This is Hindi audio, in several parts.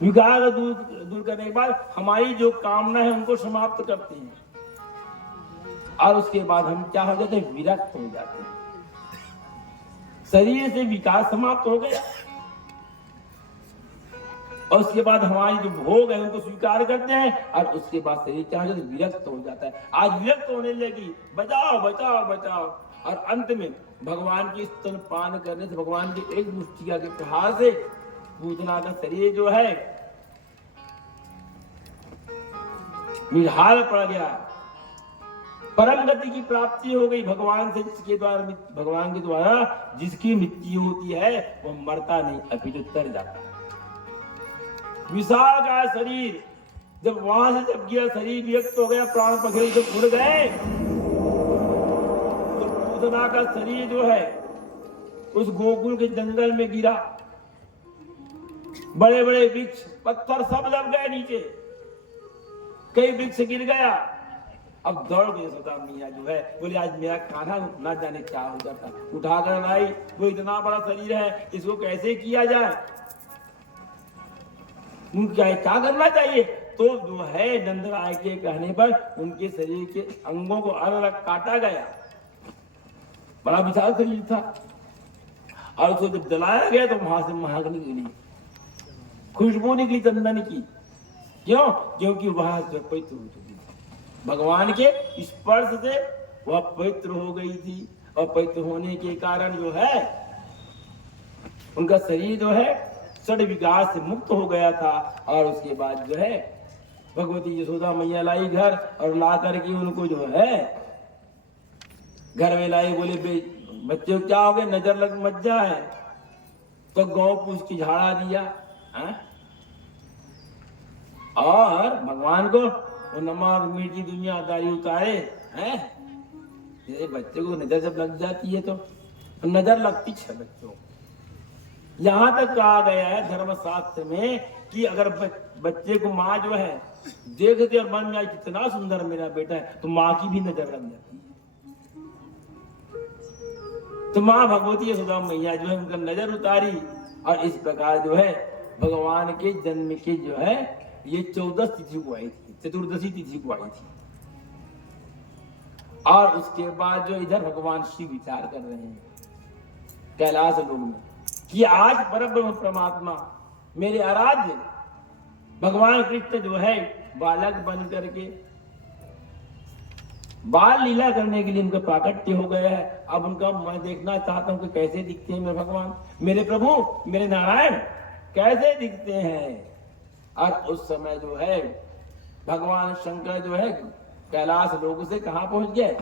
विकार दूर दूर करने के बाद हमारी जो कामना है उनको समाप्त करते हैं, और उसके बाद हम क्या हो जाते हैं, विरक्त हो जाते हैं। शरीर से विकार समाप्त हो गया, और उसके बाद हमारी जो भोग है उनको स्वीकार करते हैं, और उसके बाद शरीर क्या हो जाता है, विरक्त हो जाता है। आज विरक्त होने लगी, बचाओ बचाओ बचाओ, और अंत में भगवान की स्तन पान करने से, भगवान के एक मुष्टिका के प्रहार से पूतना का शरीर जो है निढाल पड़ गया, परम गति की प्राप्ति हो गई भगवान से, जिसके द्वारा, भगवान के द्वारा जिसकी मृत्यु होती है वो मरता नहीं, अपितु तर जाता है। विशाल का शरीर जब वहां से जब गया, शरीर विरक्त हो गया, प्राण पखेरु जब उड़ गए, तो पूतना का शरीर जो है उस गोकुल के जंगल में गिरा। बड़े बड़े वृक्ष पत्थर सब लग गए नीचे, कई वृक्ष गिर गया। अब दौड़ गई यशोदा मैया जो है, बोले आज मेरा कान्हा ना जाने क्या हो जाता, उठा कर लाई, वो इतना बड़ा शरीर है, इसको कैसे किया जाए, क्या करना चाहिए। तो जो है नंदराय के कहने पर उनके शरीर के अंगों को अलग अलग काटा गया, बड़ा विशाल शरीर था, और उसको जब जलाया गया तो वहां से महक निकली, खुशबू निकली चंदन की। क्यों? क्योंकि वह पवित्र हो चुकी थी, भगवान के स्पर्श से वह पवित्र हो गई थी, और पवित्र होने के कारण जो है उनका शरीर जो है षड विकार से मुक्त हो गया था। और उसके बाद जो है भगवती यशोदा मैया लाई घर, और ला करके उनको जो है घर में लाई, बोले बच्चे क्या हो गए, नजर लग मज्जा है, तो गौ पूछ की झाड़ा दिया है? और भगवान को वो नमक मीठी दुनियादारी उतारे हैं। ये बच्चे को नजर जब लग जाती है तो नजर लगती है बच्चों। यहाँ तक कहा गया है धर्मशास्त्र में कि अगर बच्चे को माँ जो है देखते और मन में आई कितना सुंदर मेरा बेटा है, तो माँ की भी नजर लग जाती है। तो माँ भगवती यशोदा मैया जो है उनका नजर उतारी, और इस प्रकार जो है भगवान के जन्म की जो है ये 14 तिथि को आई थी, चतुर्दशी तिथि को आई थी। और उसके बाद जो इधर भगवान शिव विचार कर रहे हैं कैलाश लोक में कि आज परब्रह्म परमात्मा मेरे आराध्य भगवान कृष्ण जो है बालक बन करके बाल लीला करने के लिए उनका प्राकट्य हो गया है। अब उनका मैं देखना चाहता हूं कि कैसे दिखते हैं मेरे भगवान, मेरे प्रभु, मेरे नारायण कैसे दिखते हैं। और उस समय जो है भगवान शंकर जो है कैलाश लोक से कहां पहुंच गए,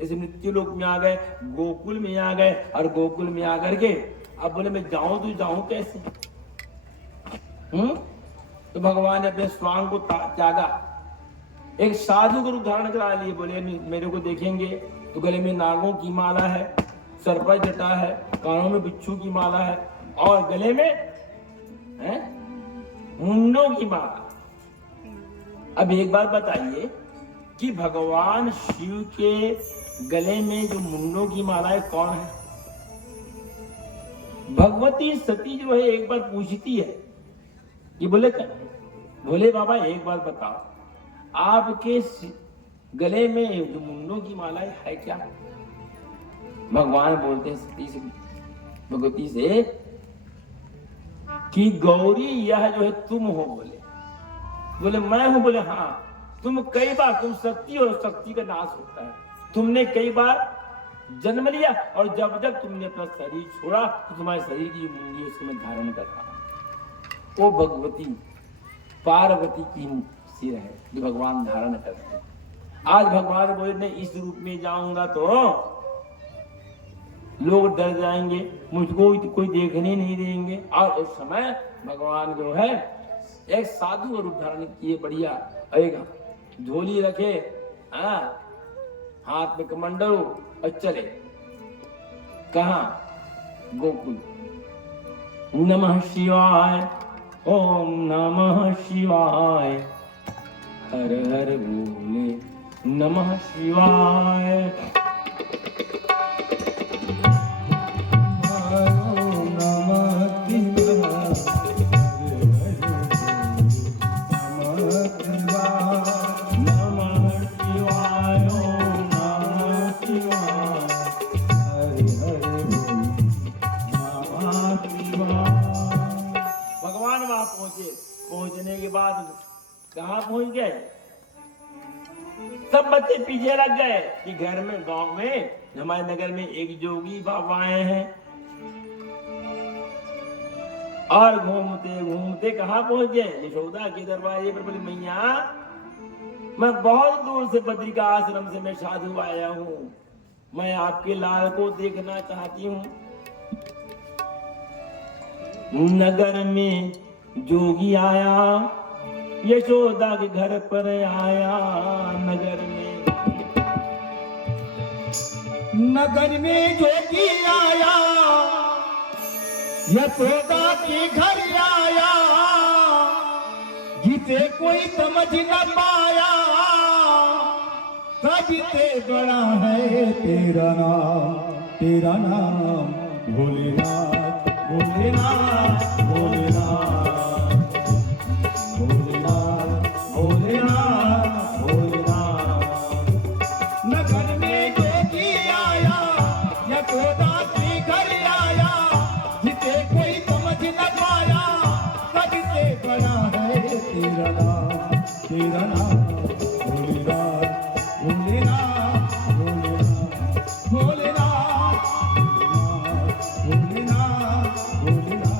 इस मृत्यु लोक में आ गए, गोकुल में आ गए। और गोकुल में आकर के अब बोले मैं जाऊं तो जाऊं कैसे? तो भगवान ने अपने स्वांग को त्यागा, एक साधु को रूप धारण करा लिए। बोले मेरे को देखेंगे तो गले में नागों की माला है, सर पर जटा है, कानों में बिच्छू की माला है, और गले में मुंडों की माला। अब एक बात बताइए कि भगवान शिव के गले में जो मुंडों की माला है कौन है? भगवती सती जो है एक बार पूछती है कि बोले बाबा एक बात बताओ, आपके गले में जो मुंडों की माला है क्या? भगवान बोलते हैं सती से, भगवती से कि गौरी यह जो है तुम हो। बोले मैं हूं। बोले हाँ, तुम कई बार, तुम शक्ति हो, शक्ति का नाश होता है, तुमने कई बार जन्म लिया, और जब जब तुमने अपना शरीर छोड़ा तो तुम्हारे शरीर की जो मुंडी उसको मैं धारण करता हूं। वो भगवती पार्वती की सिर है जो भगवान धारण करते हैं। आज भगवान बोले मैं इस रूप में जाऊंगा तो लोग डर जाएंगे, मुझको कोई देखने नहीं देंगे। और उस समय भगवान जो है एक साधु का रूप धारण किए, बढ़िया, एक झोली रखे, हाथ में कमंडल और चले कहा? गोकुल। नमः शिवाय, ओम नमः शिवाय, हर हर बोले नमः शिवाय। ओम नमः शिवाय। पहुंचे। पहुंचने के बाद कहाँ पहुंच गए, सब बच्चे पीछे लग गए कि घर में, गांव में, हमारे नगर में एक जोगी बाबा आए हैं। और घूमते घूमते कहाँ पहुंच गए, यशोदा के दरवाजे पर। बोली मैया मैं बहुत दूर से बद्री का आश्रम से मैं साधु आया हूँ, मैं आपके लाल को देखना चाहती हूँ। नगर में जोगी आया, यशोदा के घर पर आया। नगर में जोगी आया, यशोदा के घर आया, जिसे कोई समझ न पाया, सबसे बड़ा है तेरा नाम भोलेनाथ, भोलेनाथ, भोलेनाथ, भोलेनाथ, भोलेनाथ, भोलेनाथ। नगर में जोगी आया, यशोदा के घर आया, जिसे कोई समझ न पाया, सबसे बड़ा है तेरा नाम भोलेनाथ, भोलेनाथ, भोलेनाथ, भोलेनाथ, भोलेनाथ, भोलेनाथ।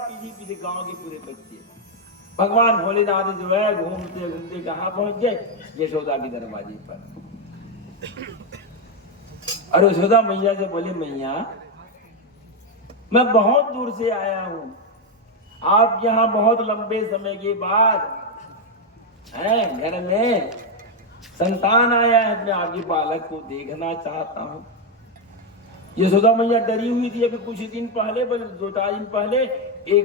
पीछे पीछे गांव के पूरे बच्चे। भगवान भोलेनाथ जो है घूमते घूमते कहाँ पहुंच गए? यशोदा के दरवाजे पर। और यशोदा मैया से बोले, मैया मैं बहुत दूर से आया हूं, आप यहाँ बहुत लंबे समय के बाद हैं, घर में संतान आया है, मैं आपके बालक को देखना चाहता हूं। यशोदा मैया डरी हुई थी। अभी कुछ दिन पहले, 2-4 दिन पहले एक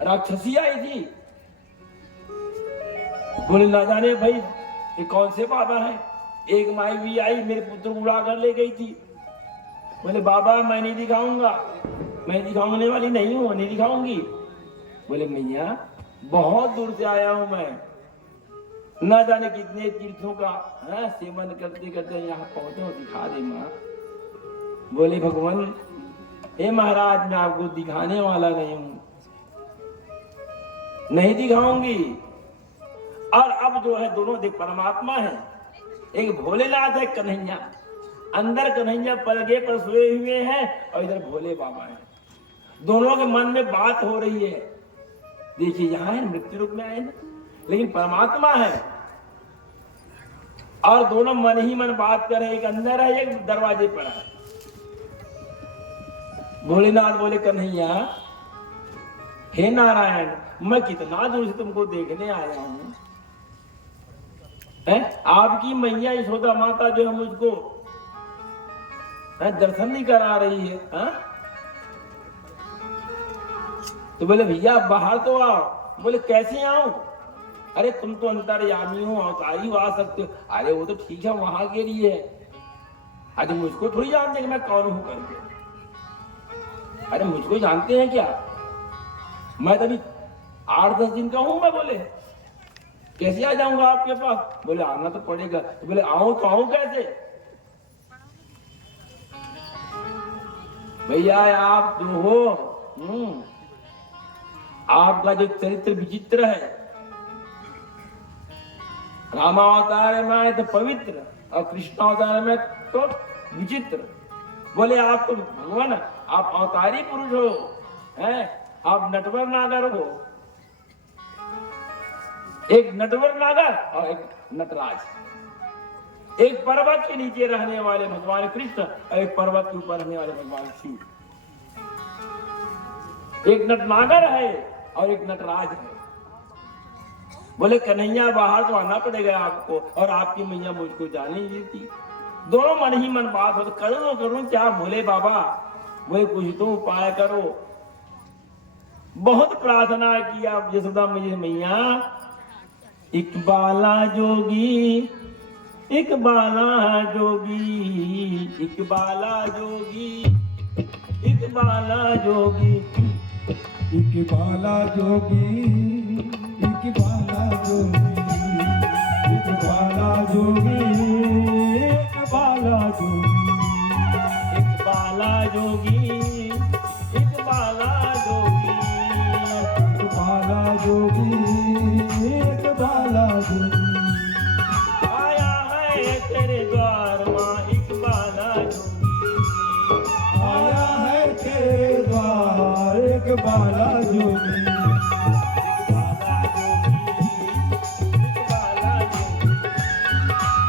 राक्षसी आई थी। बोले ना जाने भाई ये कौन से बाबा है। एक माई भी आई, मेरे पुत्र को उड़ा कर ले गई थी। बोले बाबा मैं नहीं दिखाऊंगा, मैं दिखाने वाली नहीं हूं, नहीं दिखाऊंगी। बोले मैया बहुत दूर से आया हूं मैं, ना जाने कितने तीर्थों का सेवन करते करते यहाँ पहुंचे, दिखा दे माँ। बोले भगवान हे महाराज मैं आपको दिखाने वाला नहीं हूं, नहीं दिखाऊंगी। और अब जो है दोनों देख परमात्मा है, एक भोलेनाथ है, कन्हैया। अंदर कन्हैया पलके पर सोए हुए हैं और इधर भोले बाबा हैं। दोनों के मन में बात हो रही है। देखिए यहाँ है मृत्यु रूप में आए ना, लेकिन परमात्मा है और दोनों मन ही मन बात कर रहे हैं। एक अंदर है, एक दरवाजे पर है। भोलेनाथ बोले कन्हैया हे नारायण मैं कितना दूर से तुमको देखने आया हूं, आपकी मैया यशोदा माता जो है मुझको दर्शन नहीं करा रही है। तो बोले भैया बाहर तो आओ। बोले कैसे आऊं? अरे तुम तो अंतर्यामी हो, अवतारी हो, आ सकते हो। अरे वो तो ठीक है वहां के लिए है, अरे मुझको थोड़ी जानते कि मैं कौन हूं करके। अरे मुझको जानते हैं क्या? मैं तभी 8-10 दिन का हूं मैं। बोले कैसे आ जाऊंगा आपके पास? बोले आना तो पड़ेगा। तो बोले आऊं तो आऊं कैसे? भैया आप जो हो आपका जो चरित्र विचित्र है, रामावतार में तो पवित्र और कृष्णावतार में तो विचित्र। बोले आप तो भगवान, आप अवतारी पुरुष हो, आप नटवर नागर हो। एक नटवर नागर और एक नटराज। एक पर्वत के नीचे रहने वाले भगवान कृष्ण और एक पर्वत के ऊपर रहने वाले भगवान शिव। एक नटनागर है और एक नटराज है। बोले कन्हैया बाहर तो आना पड़ेगा आपको, और आपकी मैया मुझको जाने नहीं देती। दोनों मन ही मन बात हो, तो करूं क्या भोले बाबा? बोले कुछ तो उपाय करो। बहुत प्रार्थना किया यशोदा मैया, इकबाला जोगी, इकबाला जोगी, इकबाला जोगी, इकबाला जोगी, इकबाला जोगी, इकबाला जोगी, इकबाला जोगी, इकबाला जोगी, इकबाला जोगी, इकबाला जोगी, इकबाला जोगी, इकबाला जोगी। आया है तेरे द्वार माँ इकबाला जोगी, आया है तेरे द्वार इकबाला जोगी,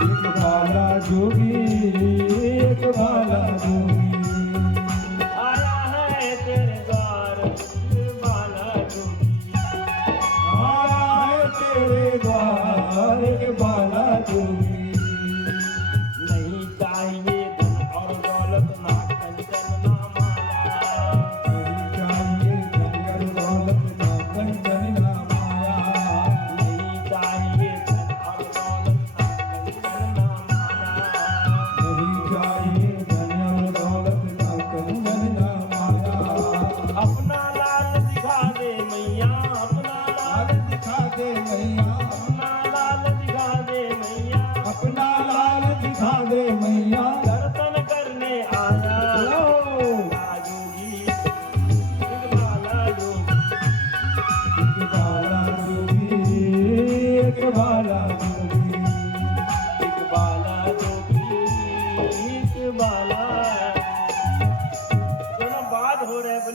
इकबाला जोगी, इकबाला जोगी। आया है तेरे द्वार इकबाला जोगी, आया है तेरे द्वार इकबाला जोगी। नहीं चाहिए धन और दौलत ना कंचन ना माला, नहीं चाहिए धन और दौलत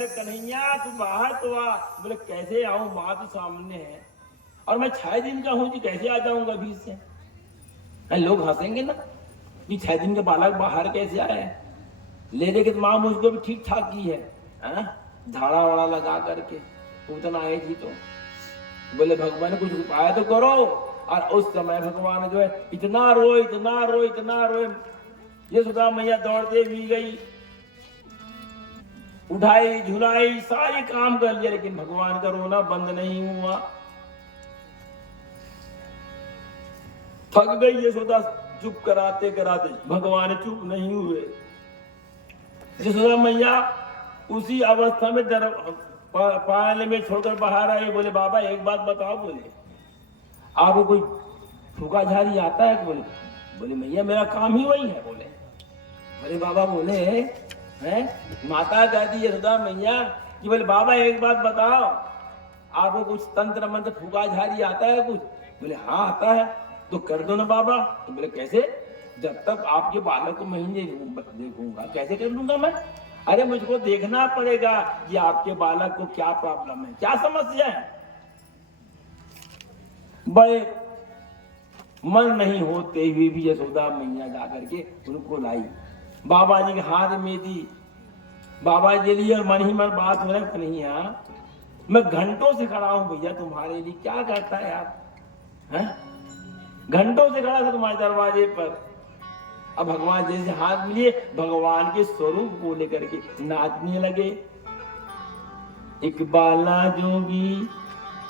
बोले कन्हैया तू बाहर तो आ। बोले कैसे आऊं, माँ तो सामने है और मैं 6 दिन का हूं जी, कैसे आ जाऊंगा बीच से। लोग हंसेंगे ना कि 6 दिन के बालक बाहर कैसे आए हैं। ले दे के माँ मुझको भी ठीक ठाक की है, झाड़ा वाड़ा लगा करके पूतना आई थी। तो बोले भगवान कुछ उपाय तो करो। और उस समय भगवान जो है इतना रोए इतना रोए इतना रोए। यशोदा मैया दौड़ते भी गई, उठाई झुलाई सारी काम कर लिया, लेकिन भगवान का रोना बंद नहीं हुआ। थक गई यशोदा चुप कराते कराते, भगवान चुप नहीं हुए। यशोदा मैया उसी अवस्था में पाले में छोड़कर बाहर आए। बोले बाबा एक बात बताओ। बोले आपको कोई फूका झाड़ी आता है? बोले मैया मेरा काम ही वही है। बोले बाबा बोले हैं माता कहती यशोदा मैया कि बोले बाबा एक बात बताओ, आपको कुछ तंत्र मंत्र फूका झाड़ी आता है कुछ? बोले हाँ आता है। तो कर दो ना बाबा। तो बोले कैसे? जब तक आपके बालक को मैं नहीं देखूंगा कैसे कर लूंगा मैं? अरे मुझको देखना पड़ेगा कि आपके बालक को क्या प्रॉब्लम है, क्या समस्या है। बड़े मन नहीं होते हुए भी यशोदा मैया जाकर के उनको लाई, बाबा जी के हाथ में दी। बाबा जी लिए और मन ही मन बात हो रहा नहीं है, मैं घंटों से खड़ा हूं भैया तुम्हारे लिए, क्या करता है आप? घंटों से खड़ा था तुम्हारे दरवाजे पर। अब भगवान जैसे हाथ मिलिए, भगवान के स्वरूप को लेकर के नाचने लगे। एक बाला जोगी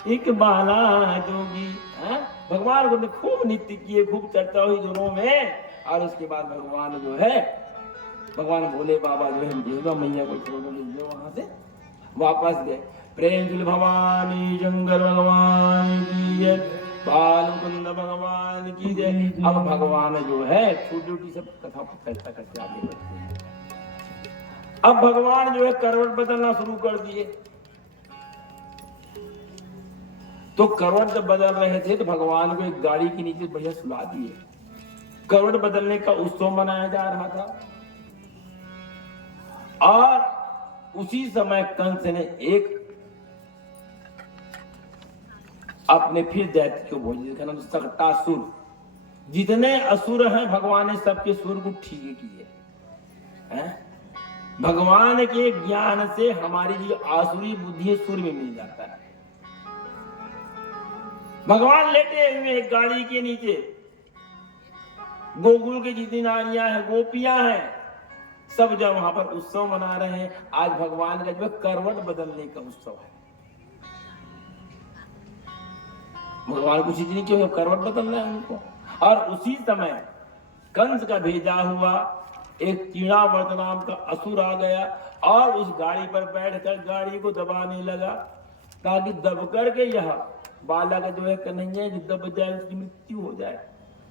एक बाला जोगी, भगवान को खूब नृत्य किए, खूब चर्चा हुई दोनों में। और उसके बाद भगवान जो है, भगवान भोले बाबा जो है यशोदा मैया को छोड़ दीजिए, वहां से वापस गए। प्रेम तुल भवानी शंकर भगवान की जय, बालमुकुंद भगवान की जय। अब भगवान जो है छोटी छोटी सब कथा करता करते आगे बढ़ते हैं। अब भगवान जो है करवट बदलना शुरू कर दिए। तो करवट जब बदल रहे थे तो भगवान को एक गाड़ी के नीचे बढ़िया सुला दिए। करवट बदलने का उत्सव मनाया जा रहा था। और उसी समय कंस ने एक अपने फिर दैत्य को बोल दिया, नाम सकटासुर। जितने असुर हैं भगवान ने सबके सुर को ठीक किए। भगवान के ज्ञान से हमारी जो आसुरी बुद्धि सुर में मिल जाता है। भगवान लेटे हुए एक गाड़ी के नीचे, गोकुल की जितनी नारियां हैं, गोपियां हैं, सब जब वहां पर उत्सव मना रहे हैं। आज भगवान का जो करवट बदलने का उत्सव है। भगवान कुछ नहीं क्यों करवट बदलना है उनको। और उसी समय कंस का भेजा हुआ एक चीणावर्त नाम का असुर आ गया और उस गाड़ी पर बैठकर गाड़ी को दबाने लगा, ताकि दब करके यह बालक जो है कन्हैया दब जाए, उसकी मृत्यु हो जाए।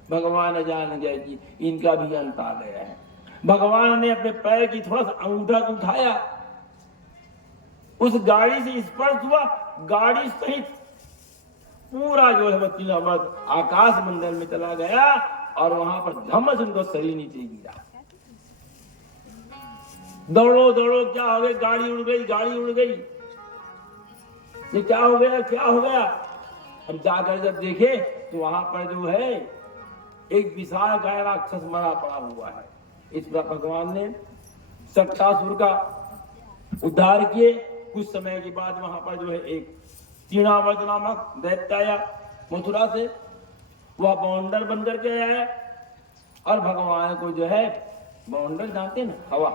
भगवान जान गए कि इनका भी अंत आ गया है। भगवान ने अपने पैर की थोड़ा सा अंगूठा उठाया, उस गाड़ी से स्पर्श हुआ, गाड़ी सहित पूरा जो है वह आकाश मंडल में चला गया और वहां पर धम्म से उनका शरीर नीचे गिरा। दौड़ो दौड़ो, क्या हो गया? गाड़ी उड़ गई, गाड़ी उड़ गई। ये क्या हो गया, क्या हो गया? अब जाकर जब देखे तो वहां पर जो है एक विशाल काय राक्षस मरा पड़ा हुआ है। इस पर भगवान ने सकटासुर का उद्धार किए। कुछ समय के बाद वहां पर जो है एक चीणावर्त नामक दैत्य आया मथुरा से। वह बाउंडर बनकर के आया और भगवान को जो है, बाउंडर जानते ना, हवा,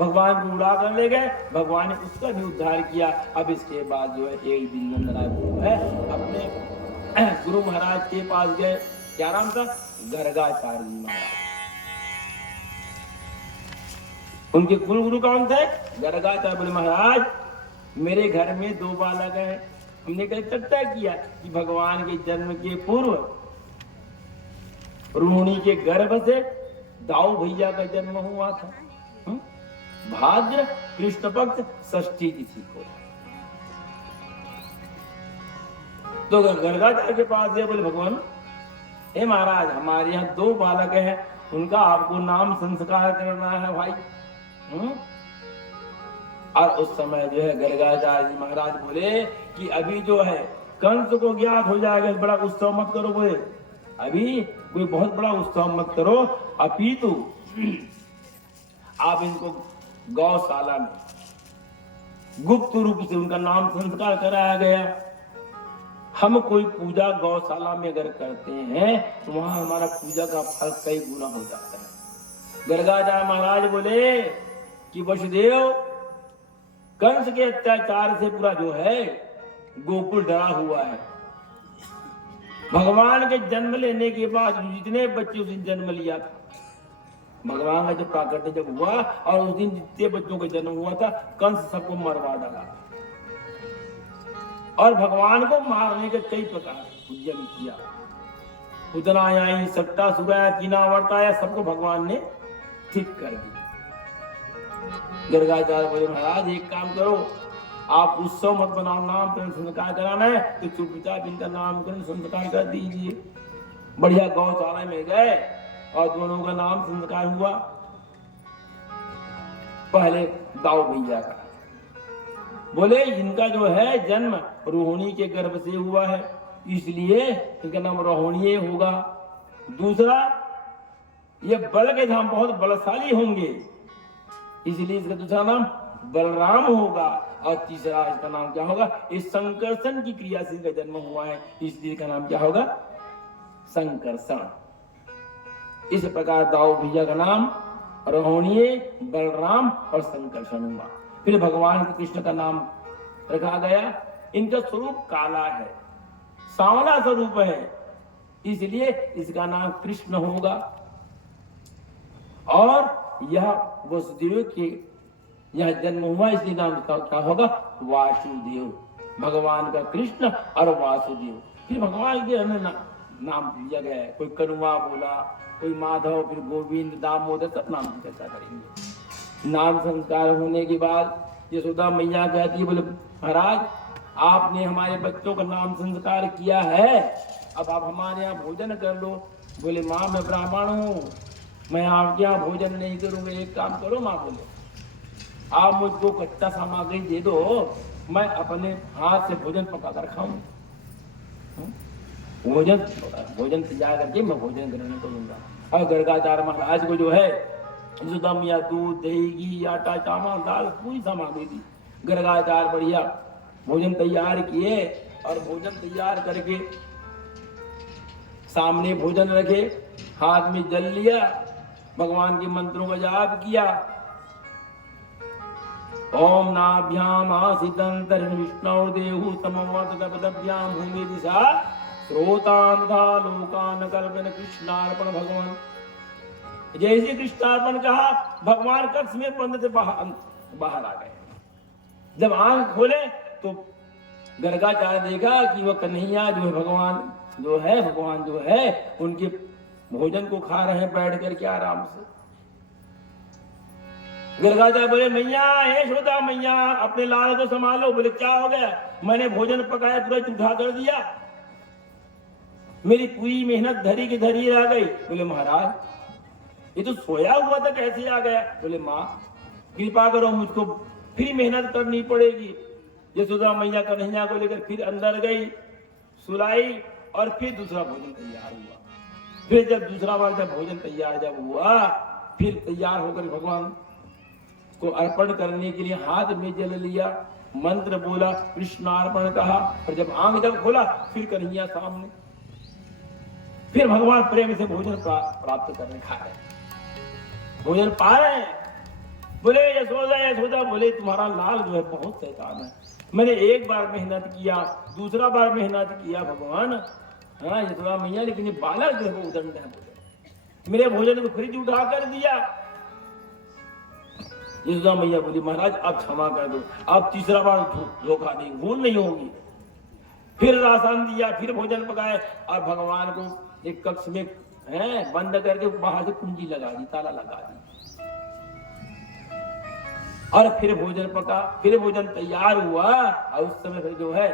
भगवान को उड़ा कर ले गए। भगवान ने उसका भी उद्धार किया। अब इसके बाद जो है एक दिन नंदराय जो है अपने गुरु महाराज के पास गए। क्या नाम था? गर्गाचार्य जी महाराज। उनके कुल गुरु कौन थे? गर्गाचार्य। बोले महाराज मेरे घर में 2 बालक हैं। हमने कल चर्चा किया कि भगवान के जन्म के पूर्व रोहिणी के गर्भ से दाऊ भैया का जन्म हुआ था, भाद्र कृष्ण पक्ष षष्ठी तिथि को। तो गर्गाचार्य के पास गए, बोले भगवान हे महाराज हमारे यहाँ 2 बालक हैं, उनका आपको नाम संस्कार करना है भाई। और उस समय जो है गर्गाचार्य जी महाराज बोले कि अभी जो है कंस को ज्ञात हो जाएगा, बड़ा उत्सव मत करो। बोले अभी कोई बहुत बड़ा उत्सव मत करो, अपितु आप इनको गौशाला में गुप्त रूप से उनका नाम संस्कार कराया गया। हम कोई पूजा गौशाला में अगर करते हैं तो वहां हमारा पूजा का फल कई गुना हो जाता है। गर्गाचार्य महाराज बोले कि वसुदेव, कंस के अत्याचार से पूरा जो है गोकुल डरा हुआ है। भगवान के जन्म लेने के बाद जितने बच्चे उस दिन जन्म लिया था, भगवान का जब प्राकट्य जब हुआ और उस दिन जितने बच्चों का जन्म हुआ था, कंस सबको मरवा डाला और भगवान को मारने के कई प्रकार उद्यम किया। उतना आई सट्टा सुराया, कीना वर्ताया, सबको भगवान ने ठीक कर दिया। गर्गाचार्य बोले महाराज एक काम करो, आप उत्सव मत बनाओ, नामकरण संस्कार कराना है तो चुपचाप इनका नामकरण संस्कार कर दीजिए। बढ़िया गौशाला में गए और दोनों का नाम संस्कार हुआ। पहले दाऊ भैया का बोले इनका जो है जन्म रोहिणी के गर्भ से हुआ है, इसलिए इनका नाम रोहिणी होगा। दूसरा, ये बल के धाम बहुत बलशाली होंगे, इसलिए इसका दूसरा नाम बलराम होगा। और तीसरा इसका नाम क्या होगा, इस संकर्षण की क्रिया से इनका जन्म हुआ है, इसलिए इसका नाम क्या होगा, संकर्षण। इस प्रकार दाऊ भैया का नाम रोहिणी, बलराम और संकर्षण हुआ। फिर भगवान कृष्ण का नाम रखा गया। इनका स्वरूप काला है, सांवला स्वरूप है, इसलिए इसका नाम कृष्ण होगा। और यह वसुदेव के यह जन्म हुआ, इसलिए नाम इसका क्या होगा, वासुदेव। भगवान का कृष्ण और वासुदेव। फिर भगवान के नाम दिया गया है, कोई कनुआ बोला, कोई माधव, फिर गोविंद, दामोदर, सब नाम की चर्चा करेंगे। नाम संस्कार होने के बाद यशोदा मैया कहती है, बोले महाराज आपने हमारे बच्चों का नाम संस्कार किया है, अब आप हमारे यहाँ भोजन कर लो। बोले माँ मैं ब्राह्मण हूँ, मैं आपके यहाँ भोजन नहीं करूंगा। एक काम करो माँ, बोले आप मुझको कच्चा सामग्री दे दो, मैं अपने हाथ से भोजन पका कर खाऊं। भोजन तैयार करके मैं भोजन ग्रहण करूंगा। और गर्गाचार्य महाराज को जो है दम या दूध, दही, घी, आटा, चावल, दाल, पूरी सामग्री दी। गर्गाचार्य बढ़िया भोजन तैयार किए और भोजन तैयार करके सामने भोजन रखे, हाथ में जल लिया, भगवान के मंत्रों का जाप किया। ओम नाभ्याम आसितं विष्णु देहु समवर्तभ्याम भूमि दिशा श्रोतान तथा लोकान कल्पन कृष्णार्पण। भगवान जैसे कृष्णार्पण कहा, भगवान कक्ष में बंद से बाहर आ गए। जब आंख खोले तो गर्गाचार्य देखा कि वह कन्हैया जो है भगवान जो है उनके भोजन को खा रहे हैं बैठ करके आराम से। गर्गाचार्य बोले मैया, हे यशोदा मैया, अपने लाल को संभालो। बोले क्या हो गया, मैंने भोजन पकाया पूरा जूठा कर दिया, मेरी पूरी मेहनत धरी की धरी रह गई। बोले महाराज ये तो सोया हुआ था, कैसे आ गया। बोले माँ कृपा करो, मुझको फिर मेहनत करनी पड़ेगी। यशोदा मैया कन्हैया को लेकर फिर अंदर गई, सुलाई और फिर दूसरा भोजन तैयार हुआ। फिर जब दूसरा बार जब भोजन तैयार जब हुआ, फिर तैयार होकर भगवान को अर्पण करने के लिए हाथ में जल लिया, मंत्र बोला, कृष्णार्पण कहा, और जब आंख जब खोला फिर कन्हैया सामने। फिर भगवान प्रेम से भोजन प्राप्त करने खा रहे, भोजन पा रहे हैं। बोले यशोदा बोले तुम्हारा लाल जो है बहुत शैतान है, मैंने एक बार मेहनत किया, दूसरा बार मेहनत किया भगवान, हाँ यशोदा मैया, लेकिन ये बालक जो है वो उदंड है, बोले मेरे भोजन को फ्रिज उठा कर दिया। यशोदा मैया बोली महाराज आप क्षमा कर दो, आप तीसरा बार धोखा नहीं, भूल नहीं होगी। फिर राशन दिया, फिर भोजन पकाए और भगवान को एक कक्ष में बंद करके बाहर से कुंजी लगा दी, ताला लगा दी। और फिर भोजन पका, फिर भोजन तैयार हुआ और उस समय फिर जो है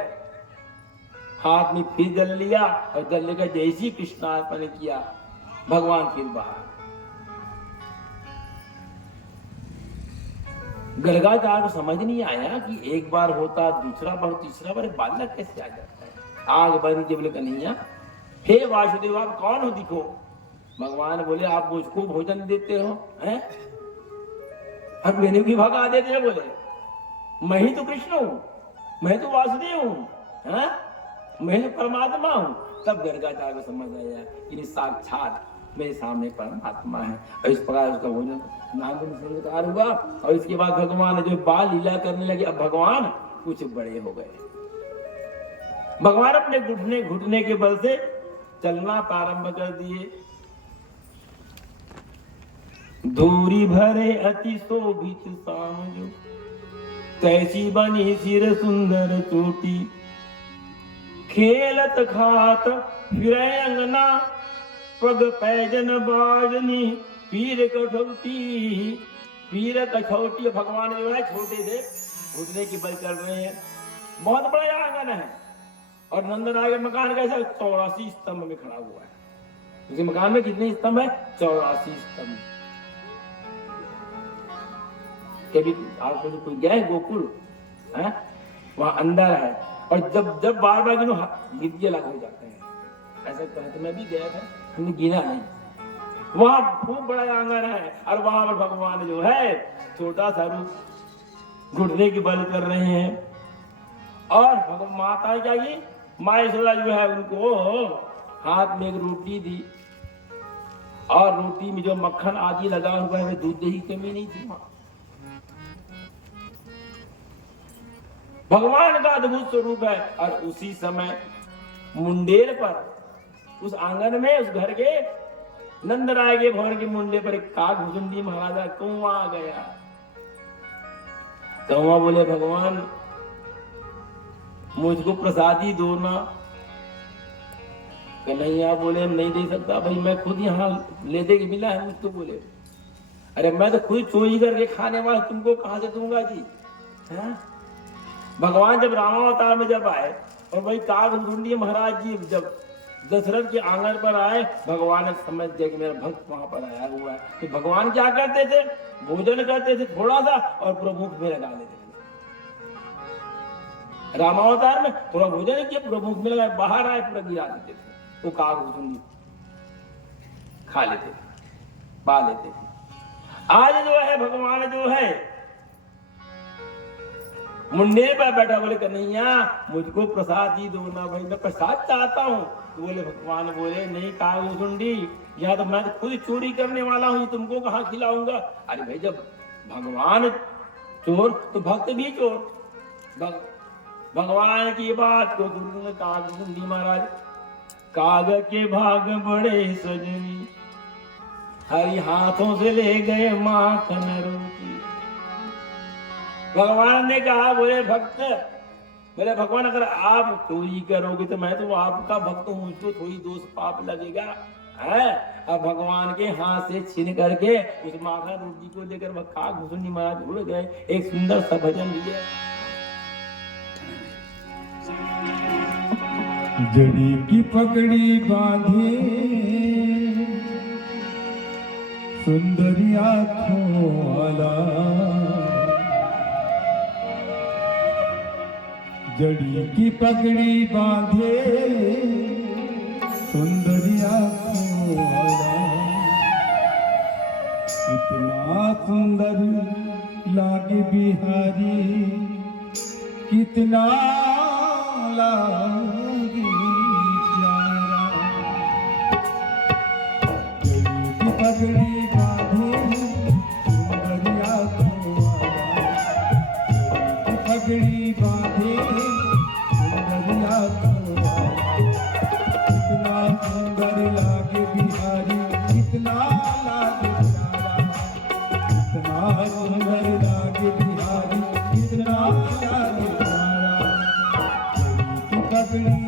हाथ में फिर जल लिया और जल लेकर जैसी कृष्णार्पण किया, भगवान फिर बाहर। गर्गाचार्य को समझ नहीं आया कि एक बार होता, दूसरा बार, तीसरा बार बालक कैसे आ जाता है। आग बंद के बोले कन्हैया, हे वासुदेव आप कौन हो दिखो। भगवान बोले आप मुझको भोजन देते हो हैं, अब मैंने भी भगा देते हैं। बोले मैं ही तो कृष्ण हूँ, मैं तो वासुदेव हूँ, मैं परमात्मा हूँ। तब गर्गाचार्य को समझ आया कि साक्षात मेरे सामने परमात्मा है। और इस प्रकार उसका भोजन नाम संस्कार हुआ। और इसके बाद भगवान जो बाल लीला करने लगे, अब भगवान कुछ बड़े हो गए। भगवान अपने घुटने के बल से चलना प्रारंभ कर दिए। धूरी भरे अति शोभित सामजो, कैसी बनी सिर सुंदर चोटी। खेलत खात फिरे अंगना, पग पैजन बाजनी पीर कठौती। पीर कठौती भगवान जो है छोटे से घुटने की बल कर रहे हैं। बहुत बड़ा आंगन है और नंदन के मकान कैसा 84 स्तंभ में खड़ा हुआ है। उसी मकान में कितने स्तंभ है? 84 स्तंभ। कभी आपको जो कोई गए गोकुल है, वहां अंदर है और जब बार बार गिरजे लग हो जाते हैं, ऐसा कहते। मैं भी गया था, हमने गिना नहीं। वहां खूब बड़ा आंगन है और वहां पर भगवान जो है छोटा सा रूप घुटने की बल कर रहे हैं। और भगवान माता क्या की माँ यशोदा जो है उनको हाथ में एक रोटी दी और रोटी में जो मक्खन आदि लगा हुआ है, दूध दही की कमी नहीं थी। भगवान का अद्भुत स्वरूप है। और उसी समय मुंडेर पर, उस आंगन में, उस घर के नंदराय के भवन के मुंडे पर एक काकभुजुंडी महाराजा कौवा आ गया। कौवा बोले भगवान मुझको प्रसादी दो ना। कन्हैया बोले हम नहीं दे सकता भाई, मैं खुद यहाँ लेते के मिला है मुझको। बोले अरे मैं तो खुद चोरी करके खाने वाला, तुमको कहां से दूंगा जी। है भगवान जब रामावतार में जब आए और वही काकभुजुंडी महाराज जी जब दशरथ के आंगन पर आए, भगवान ने समझ गया कि मेरा भक्त वहां पर आया हुआ है। तो भगवान क्या करते थे? भोजन करते थे थोड़ा सा और पूरा मुख में लगा लेते थे। रामावतार में थोड़ा भोजन किया, पूरा मुख में लगा, बाहर आए पूरा गिरा देते थे। तो काकभुजुंडी खा लेते थे, पा लेते थे। आज जो है भगवान जो है मुंडे पर बैठा। बोले कन्हैया मुझको प्रसाद ही दो ना भाई, मैं प्रसाद चाहता हूँ। तो बोले भगवान बोले नहीं काकभुजुंडी, या तो मैं तो खुद चोरी करने वाला हूँ, तुमको कहाँ खिलाऊंगा। अरे भाई जब भगवान चोर तो भक्त भी चोर। भगवान की बात को सुन काकभुजुंडी महाराज, काग के भाग बड़े सजनी, हरि हाथों से ले गए माखन रोटी। भगवान ने कहा बोले भक्त, बोले भगवान अगर आप चोरी करोगे तो मैं तो आपका भक्त हूँ, मुझको थोड़ी दोष पाप लगेगा है। अब भगवान के हाथ से छीन करके उस माखन रोटी को लेकर वह काकभुजुंडी महाराज उड़ गए। एक सुंदर सा भजन लिया। जड़ी की पगड़ी बांधे सुंदरी आँखों वाला, जड़ी की पगड़ी बांधे सुंदरी आँखों वाला। कितना सुंदर लागे बिहारी, कितना लागे प्यारा। जड़ी की पगड़ी बांधे सुंदरी आँखों वाला, जड़ी की पगड़ी बांधे सुंदरी आँखों वाला। कितना सुंदर लागे बिहारी, कितना लागे प्यारा। कितना सुंदर लागे बिहारी, कितना लागे प्यारा। जड़ी की पगड़ी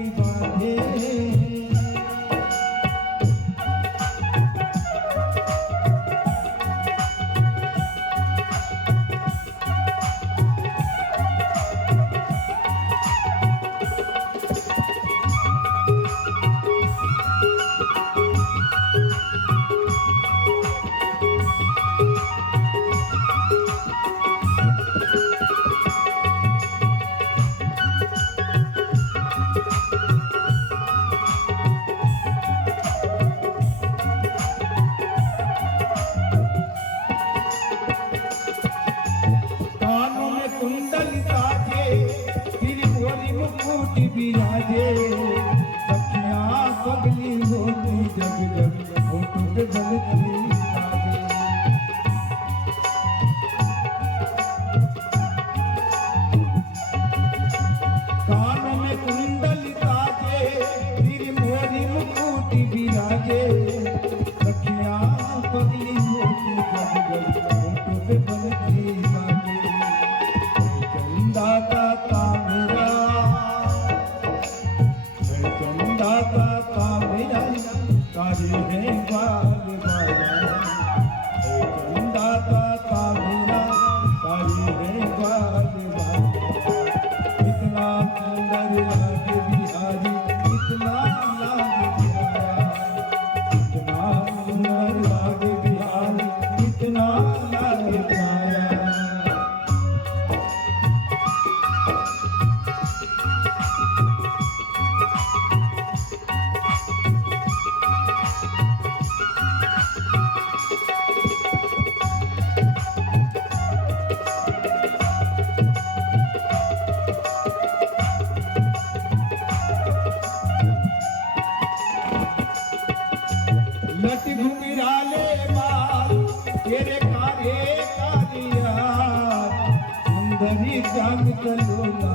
सुंदरी चांद कलोना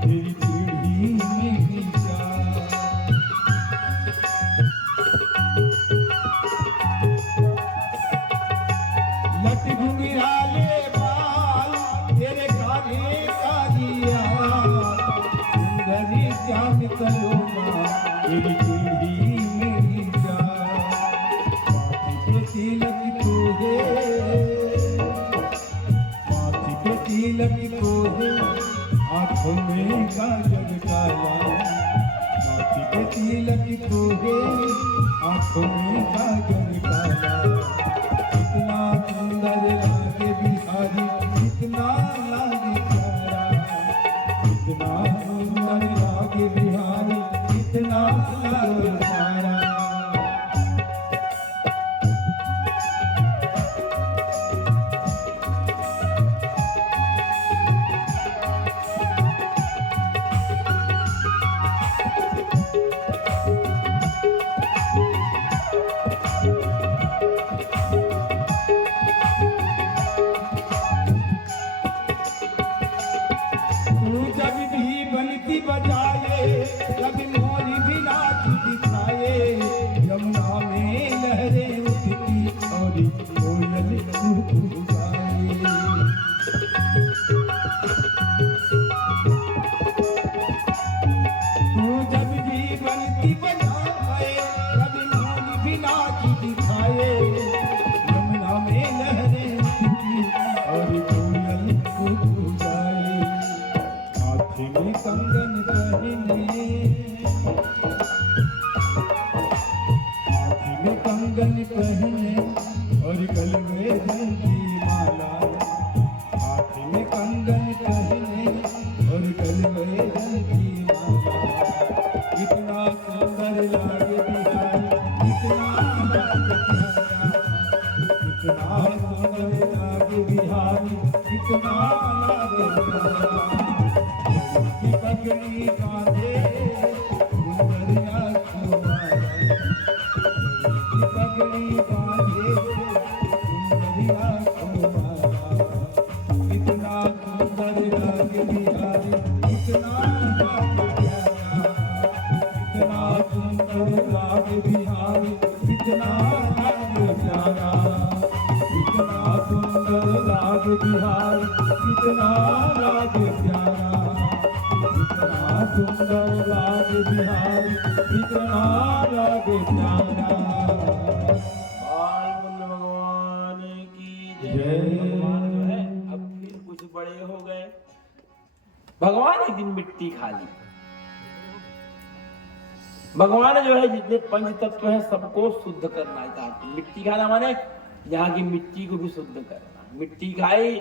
तेरी पीढ़ी मेरी चार। लट घुंघराले बाल तेरे काले कालिया सुंदरी चांद कलोना तेरी पीढ़ी मेरी चार। माथे पे तिलक तो है आँखों में काजल काला। माथे पे तिलक तो है आँखों में काजल काला। कितना सुंदर लागे बिहारी कितना लागे प्यारा। कितना सुंदर लागे बिहारी कितना लागे प्यारा। बनती बजाए कभी मोरी भी नाच दिखाए। यमुना में लहरें उठती और कोयल कुहू जाए। तू जब भी बनती बजाए कभी मोरी भी नाच दिखाए। यमुना में लहरें उठती और कोयल कुहू जाए। हाथ में कंगन पहने हाथ में कंगन पहने और गले में धन की माला। हाथ में कंगन पहने और गले में धन की माला। कितना सुंदर लागे बिहारी कितना लागे प्यारा। कितना सुंदर लागे बिहारी कितना लागे प्यारा। की पगड़ी बांधे सुंदरिया कुमारा। की पगड़ी बांधे सुंदरिया कुमारा। कितना सुंदर लागे बिहारी कितना लागे प्यारा। कितना सुंदर लागे बिहारी कितना लागे प्यारा। कितना सुंदर लागे बिहारी कितना लागे प्यारा। कितना सुंदर लागे बिहारी कितना लागे प्यारा। बाल बुद्ध भगवान की जय। जय। भगवान जो है अब फिर कुछ बड़े हो गए। भगवान एक दिन मिट्टी खा ली। भगवान जो है जितने पंच तत्व है सबको शुद्ध करना चाहते। मिट्टी खाना माने यहाँ की मिट्टी को भी शुद्ध करना। मिट्टी खाई